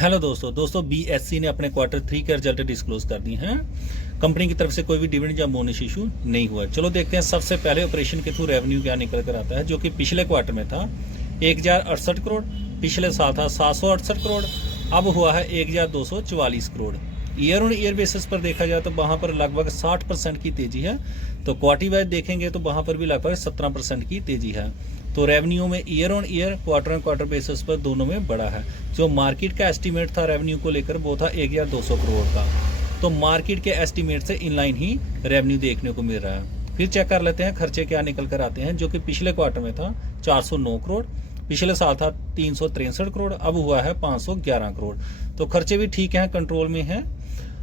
Hello दोस्तों BSc ने अपने क्वार्टर 3 के रिजल्ट डिस्क्लोज कर दिए हैं। कंपनी की तरफ से कोई भी डिविडेंड या बोनस इशू नहीं हुआ। चलो देखते हैं सबसे पहले ऑपरेशन के थ्रू रेवेन्यू क्या निकल कर आता है, जो कि पिछले क्वार्टर में था 1068 करोड़, पिछले साल था 768 करोड़, अब हुआ है 1244 crore. Year on year basis पर देखा जाए तो वहां पर लगभग 60% की तेजी है। तो क्वार्टर वाइज देखेंगे तो वहां पर भी लगभग 17% की तेजी है। तो रेवेन्यू में year on year quarter on quarter basis पर दोनों में बड़ा है। जो मार्केट का एस्टीमेट था रेवेन्यू को लेकर वो था 1200 करोड़ का। तो मार्केट के एस्टीमेट से इनलाइन ही रेवेन्यू देखने को मिल रहा है। फिर चेक कर लेते हैं खर्चे क्या निकल कर आते हैं, जो कि पिछले क्वार्टर में था 409 करोड़, पिछले साल था 363 करोड़, अब हुआ है 511 करोड़। तो खर्चे भी ठीक हैं, कंट्रोल में हैं।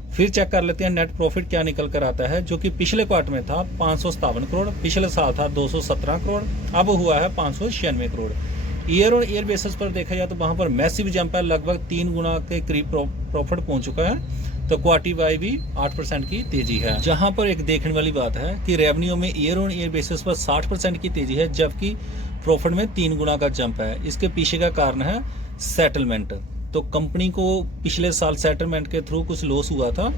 फिर चेक कर लेते हैं नेट प्रॉफिट क्या निकल कर आता है, जो कि पिछले क्वार्टर में था 557 करोड़, पिछले साल था 217 करोड़, अब हुआ है 596 करोड़। ईयर और ईयर बेसिस पर देखा जाए तो वहां पर मैसिव जंप है, लगभग 3 गुना के करीब प्रॉफिट पहुंच चुका है। तो क्वार्टर वाई भी 8% की तेजी है। जहां पर एक देखने वाली बात है कि रेवेन्यू में ईयर ऑन ईयर बेसिस पर 60% की तेजी है, जबकि प्रॉफिट में 3 गुना का जंप है। इसके पीछे का कारण है सेटलमेंट। तो कंपनी को पिछले साल सेटलमेंट के थ्रू कुछ लॉस हुआ था,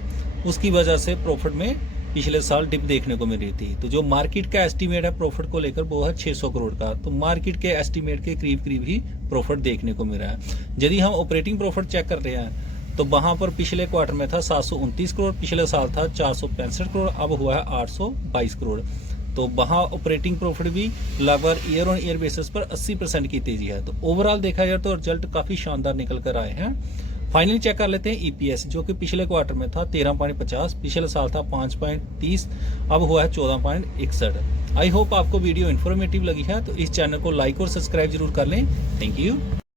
उसकी वजह से प्रॉफिट में पिछले साल डिप देखने को मिल रही थी। तो जो मार्केट का एस्टीमेट है प्रॉफिट को लेकर वो है 600 करोड़ का। तो मार्केट के एस्टीमेट के करीब करीब ही प्रॉफिट देखने को मिल रहा है। यदि हम ऑपरेटिंग प्रॉफिट चेक करते हैं तो वहां पर पिछले क्वार्टर में था 729 करोड़, पिछले साल था 465 करोड़, अब हुआ है 822 करोड़। तो वहां ऑपरेटिंग प्रॉफिट भी लगभग ईयर ऑन ईयर बेसिस पर 80% की तेजी है। तो ओवरऑल देखा जाए तो रिजल्ट काफी शानदार निकल कर आए हैं। फाइनली चेक कर लेते हैं ईपीएस, जो कि पिछले क्वार्टर में था 13.50, पिछले साल था 5.30, अब हुआ है 14.61। आई होप आपको वीडियो इन्फॉर्मेटिव लगी है, तो इस चैनल को लाइक और सब्सक्राइब जरूर कर लें। Thank you.